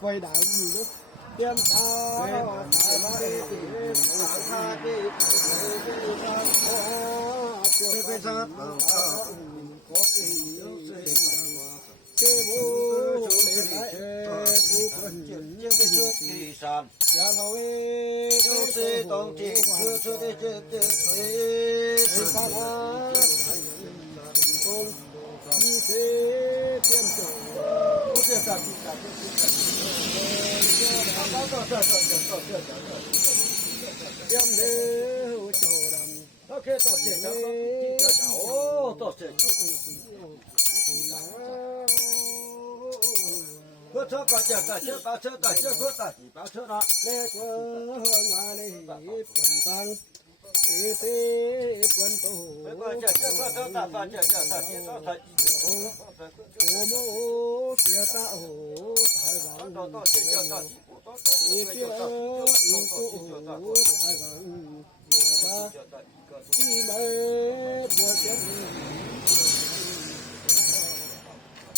quay đại gì đó em ta เทโวเมตเอทุกคนยังได้สุขีสานยาทเวโยเสตองที่คือสุดเจตเกสิกานาตงมีเสเตียมโจโอเคสักสักยามเดวโจรันโอเคต่อเสจ้าโอ้ต่อเสก็ชอบก็จะก็จะก็จะก็จะก็จะก็จะนะเล็กว่าเลยเป็นตังเอเตปวนโตก็จะก็จะตาตาจะจะจะจะโอโมเสียตาโอตายบังต่อจะจะเอเจออุโกตายบังเยบาที่เมบัวเจน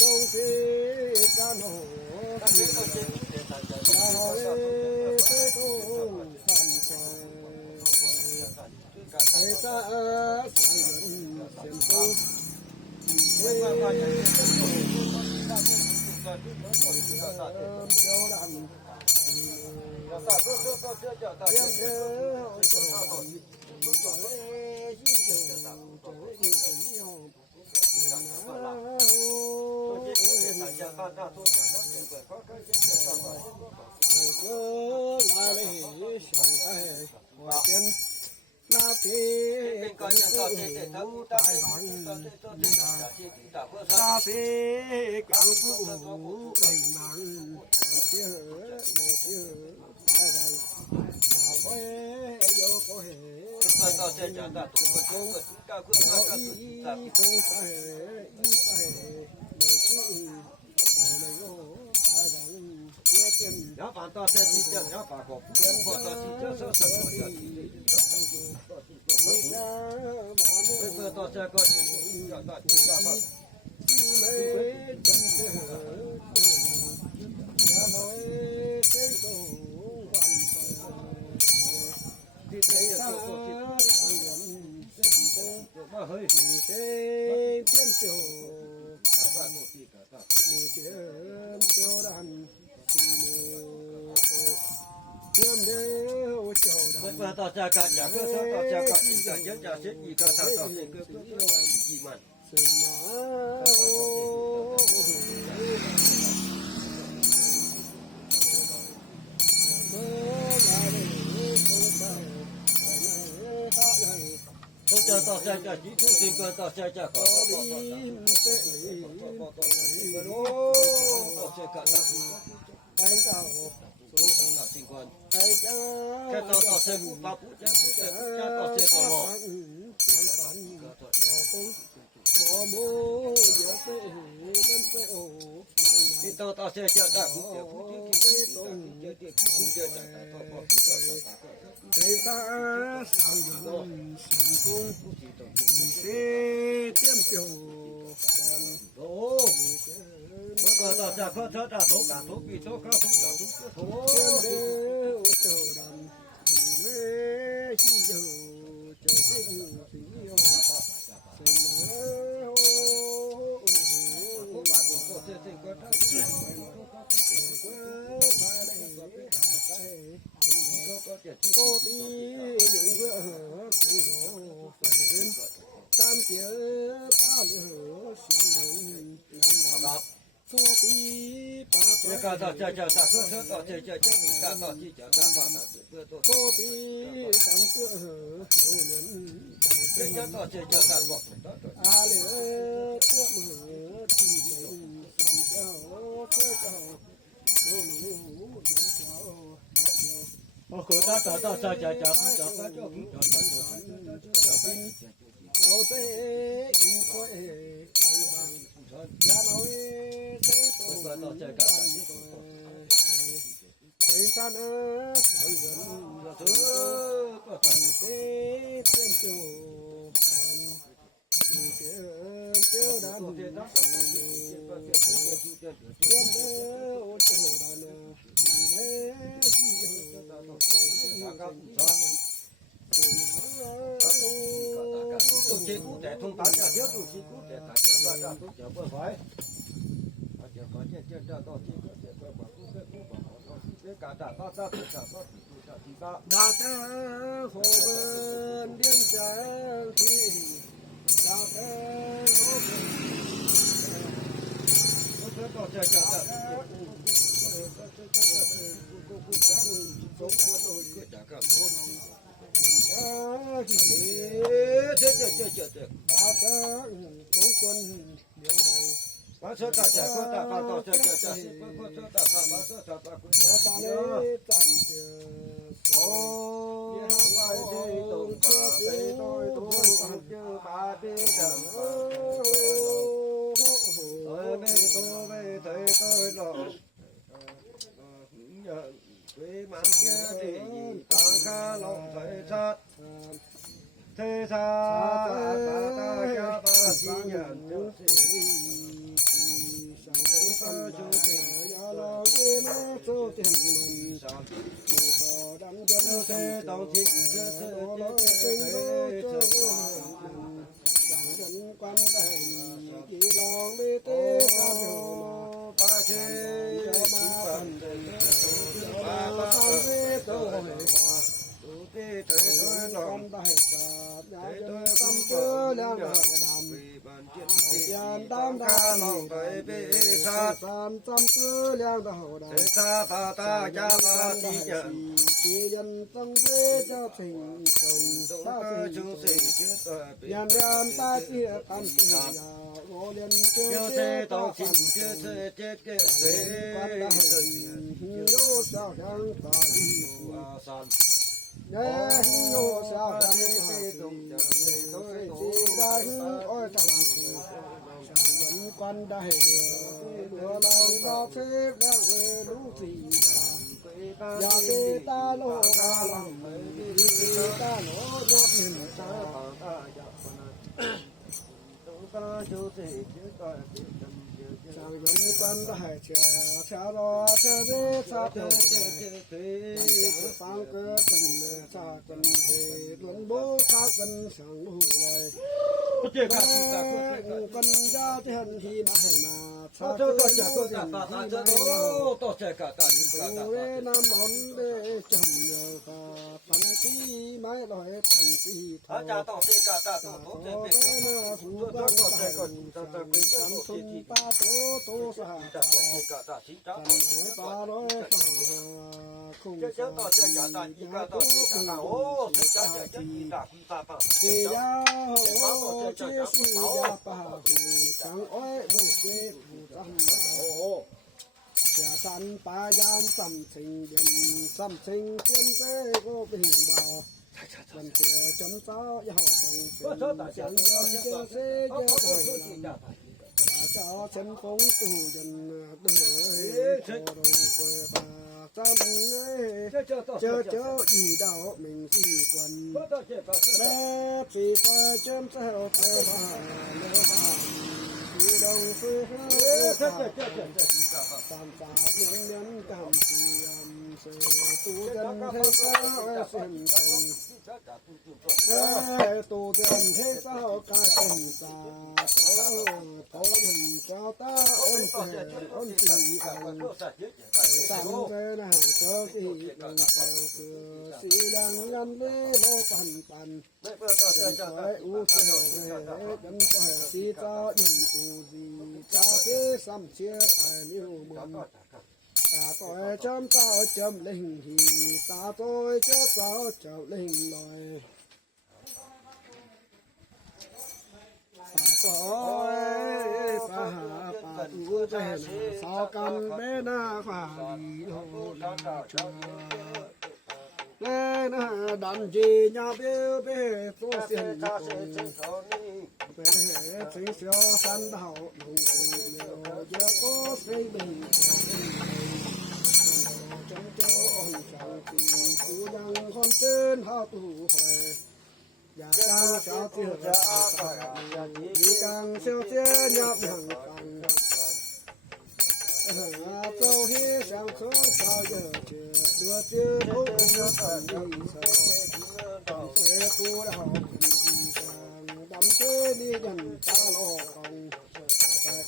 ดงเสกาโนยาเวเสโตสันเตไอซาสังเงินเสียงโตเวเจ้าดันเยี่ยมเด้อโจนาเปกันก็เตตะอุตายหังซาเปกังผู้เล่งนังเชื่อโยเชื่อตายหังอาเวโยโกเฮก็เตจะตะตุกงกะคุณมาอีคงสะเฮอีสะเฮโยชื่อตายเลยโยตายหังโยเต็มยาปานตะเตจิจะยาปะกบเต็มบ่ตะจิจะสะจะเปิดต่อจากก่อนจะตัดจะปักที่ไม่จำเจอยาน้อยเส้นโตวันโตที่เทียนโตที่สังเวียนเส้นโตมาเฮ้ยเส้นเทียนโจมีเทียนโจดันที่มือเทียมเดียวโจดันเปิดต่อจากกันอย่าเกิดต่อจากกันจะเยอะจะเสียอีกก็ต่อเสียก็อีกมันซึ่งมาจะต่อจากกันที่ทุกสิ่งก็ต่อจากกันก็ต่อจากกันไปเก่าสู้ทางกับสิ่งคนแค่ต่อเส้นปะปุ๊จะต่อเส้นต่อหม้อบ่โมเยอะเตมันเตโอที่ต่อเส้นจะได้ปุ๊จะปุ๊จะตรงจะเตตาสังยนสิงคงเสเตียมโจดันโอ้ก็ต่อจากเขาจะทุกข์ทุกข์ปีทุกข์เขาทุกข์ทุกข์ทุกข์เตียมเดวโจดันมีเวชิโยโจเตสิโยสนาโอผู้บาดตัวเสียก็ทั้งมาเลยหาใครโตตีหลงเวอกูโหไฟเรินตามเจียป้าเหลือเสียงหนึ่งครับโตตีป้าก็ต่อจะก็ต่อจะก็ต่อที่จะต่อโตตีสามเตื้อโน่นดังจะต่อจะบอกอาเลเตื้อมือที่หนึ่งสามเจ้าเจ้าโน่นยันเจ้าโอ้โหต่อจะก็จะเอาเตอินโคเอยาเอาเตโตต่อจะก็เฮ้ยซานะสังเงินเก็ต่อเตเตียมโจดันเตียมดันเตียมเดโอโจดันดีเลชิโยtu chỉ cú để thông tán cả thiếu tu chỉ cú để tán cả tu chỉ bớt phải 大家伙们点赞起，大家伙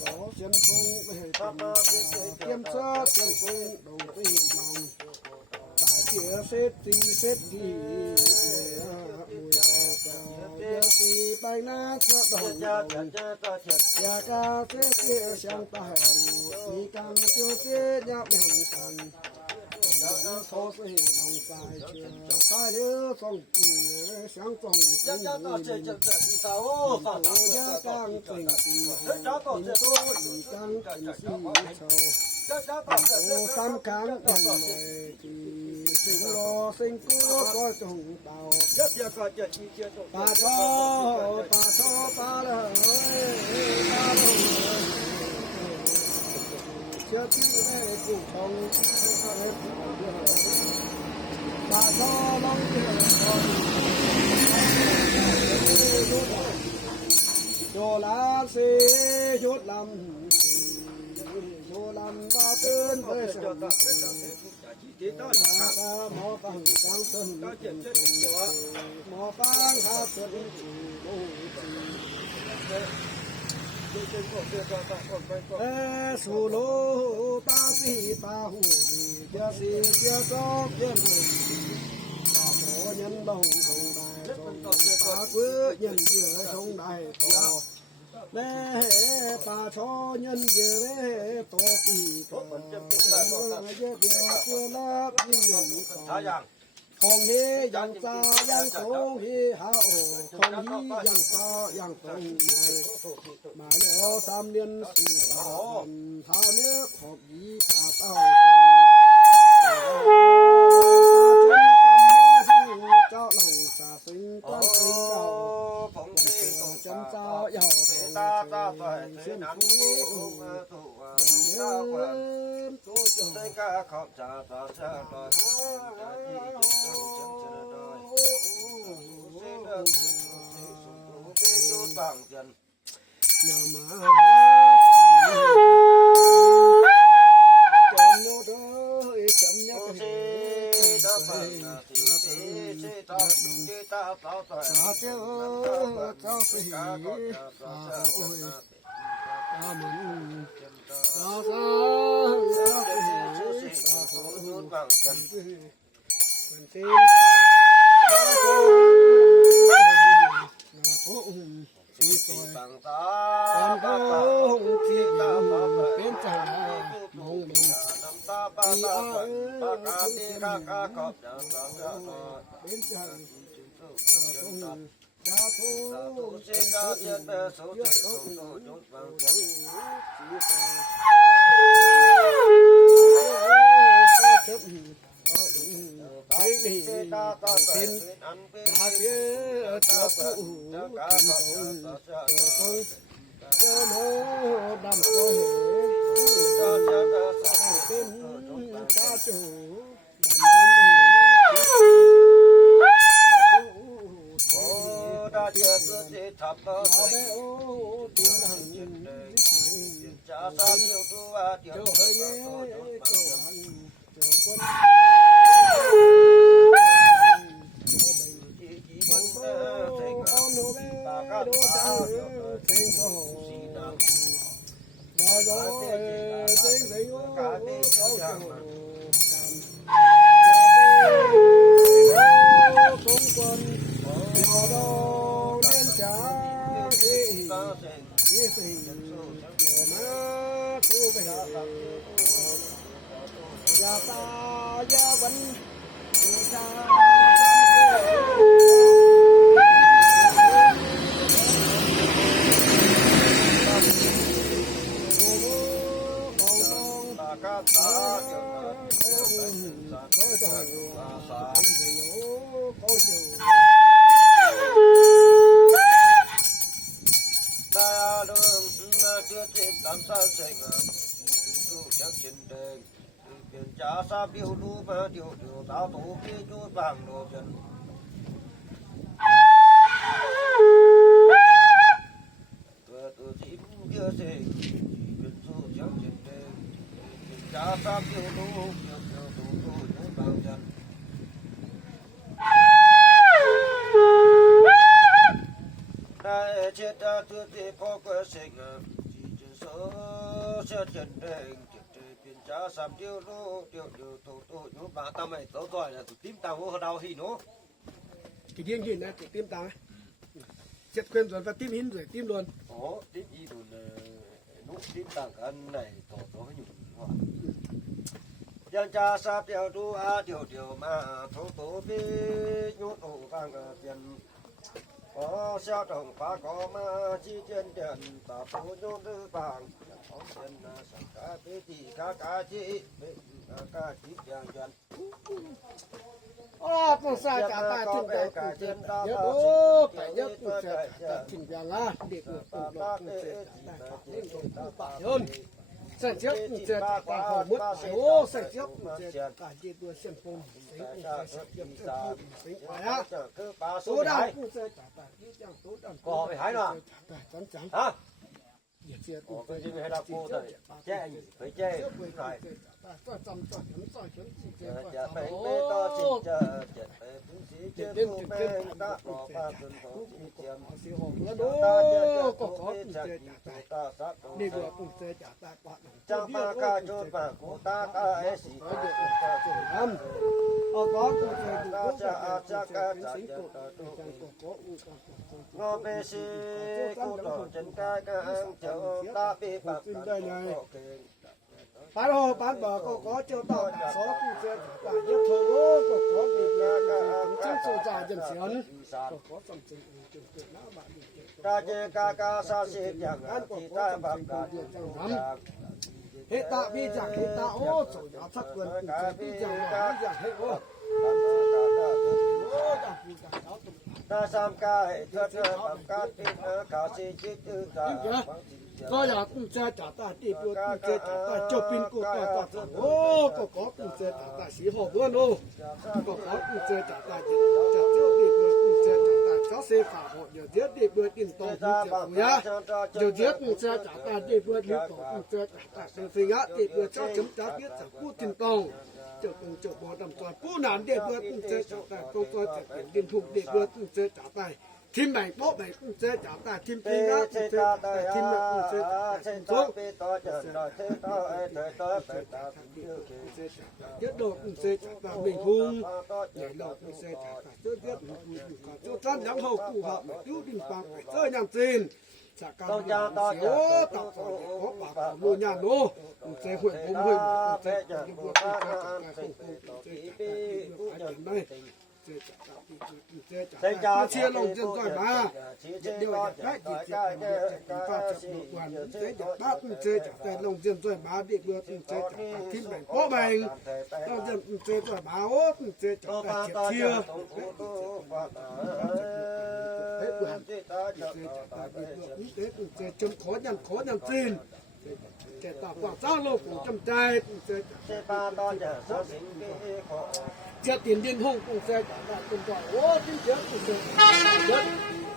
có chân phong về tiêm sơ chân phong đầu tiên lòng tại kia xếp gì xếp gì giờ thì bay na cho đồng ya ca xếp kia sang tài đi càng chưa chế nhạc hàng càng số sĩ lòng tài chưa tài đứa phong sáng phong ya càng tình tình số càng tình sâu tam cán đầm lệ thì sinh lo sinh cứu có trùng tàu ta lời ta lời chưa khi về cụ chồng ta cho mong cho lá xê chốt làm ba tên với sông mò bằng cang sơn mò bằng hạt sơn sù lô ta phi ta hù chia si chia cho nhân có nhân đồng sông đại ta cứ nhân giữa sông đại lê ta cho nhân về tổ kỳ có dễ chưa lấp nhân không hi yang sa yang song hi hao không hi yang sa yang song mà nếu tam liên sự thao nước học gì ta tao cho lòng xa sinh quan sinh đầu chân sao giàu ta ta phải xuyên phú nhân tôi ca khóc cha ta cha ta nhà má chấm nhớ đôi chấm nhớ sa tiêu cháu sĩ ôi ta mình sa biểu lu mà điều tao tổ kia chú vàng đồ chân từ chín kia sẽ biết số chẳng chuyện đây cha sa biểu lu chú vàng chân đại chết ta từ thì có cơ sinh chỉ số sầm tiêu lô tiêu tiêu tô nhú bà ta mày tao gọi là tụi tím tao hô đau hi nó cái điên gì nè cái tim tao chết quên rồi và tim hin rồi tim luôn ồ tím gì rồi nút tím tao cái này tổ cái nhủ hoa dân cha sa tiêu tu a tiêu mà tô bi nhú tô vang tiền có sao trồng phá có mà chi trên tiền ta phố nhú tư vàng có tiền sản cá bê thì cá chi cá chi vàng vàng con sai cả ta tin ta nhớ ô phải nhớ cũng sẽ chỉnh vàng á để cũng hơn sản xuất cũng sẽ cả họ mất ô sản xuất cũng sẽ cả chiตัวเส้นผมสิcũng sẽ sản xuấtสิphải á số đào cũng sẽ cảที่จังsố đào ก็ไปหายเนาะ จัง ฮะ เดี๋ยวเสีย โอ้ก็สิให้เราพูดได้แจ้ไปแจ้หน่อย ก็จำจำจำจีเจ้า จะไปเปต่อจิตจะไปถึงสีเจ้าผู้เป็นตาหล่อฟ้าจนโตที่เจียม เสียหงแล้วดูก็ขอปุ่มเจอจ่าตานี่ก็ปุ่มเจอจ่าตากว่า จังปากาโจนปากูตาตาเอสีก็เดือดก็จุน ทำเอาก็ปุ่มเจอดูก็จะเป็นสิงโตจังก็อุก งอเปสีกูต่อจนกายกังเจ้าตาปีปักกันโอเค bán hồ bán bờ có chiều tàu số cũng sẽ cả nhất thô có bị cũng chắc số già dần xiên có some chừng nó bạn ta je ca sa se yang an ti ta ba ka hệ tạ bi chẳng hệ tạ ô chỗ nhỏ sắc quần bi chẳng nhỏ chẳng hệ ô ta sam ca hệ thất ba ka ti ka si chi tu taก็อยากกุ้งเจจ่าตาตีปัวกุ้งเจจ่าตาจบปินกูตาตาโอ้ก็ขอกุ้งเจจ่าตาสีหอบด้วยโน่ก็ขอกุ้งเจจ่าตาจิจ่าเจ้าตีปัวกุ้งเจจ่าตาเจ้าเสฝาหอบเดี๋ยวเดี๋ยวตีปัวตินตองกุ้งเจกูยะเดี๋ยวเดี๋ยวกุ้งเจจ่าตาตีปัวลิ้นตองกุ้งเจจ่าตาเสฝยะตีปัวเจ้าจำจ่าเดี๋ยวจะพูดตินตองเจ้ากุ้งเจ้าบ่อดำจอยผู้นานเดี๋ยวปัวกุ้งเจจ่าตาก็จะเป็นดินถูกเดี๋ยวปัวกุ้งเจจ่าตาทีมใหม่โป๊ะใหม่กุ้งเจจ่าตาทีมปีนะกุ้งเจจ่าตาทีมกุ้งเจจ่าตาทีมโซ่nhất độ cũng sẽ trả bình hùng nhảy độ cũng sẽ trả trước tiếp chỗ chân nhắm hầu cụ hợp cứu đình bằng phải chơi nhằm tin trả cao xíu tạo có bảo lô nhà lô cũng sẽ huyện bông huyện cũng sẽ trả được chia lồng dân rồi mà điều đấy thì pha chặt một hoàn sẽ trả bát sẽ trả lồng dân rồi mà địa bữa sẽ trả thêm bảy có bảy lồng dân sẽ trả báo sẽ trả chia sẽ chấm khó nhầm tin sẽ tạo quả giao lô của trăm trai sẽ chia tiền điên hùng cũng sẽ trả tiền quả ô tiền chết cũng sẽ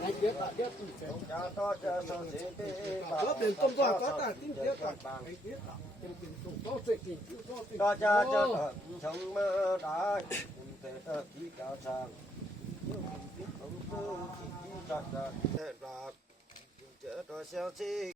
đánh chết tại chết cũng sẽ có tiền công quả có tài tiền chết cả đánh chết tiền cũng có sự tiền có sự đó cha cho chồng mà đã thể kỹ cao sang không tư chỉ chặt là chết rồi sao chi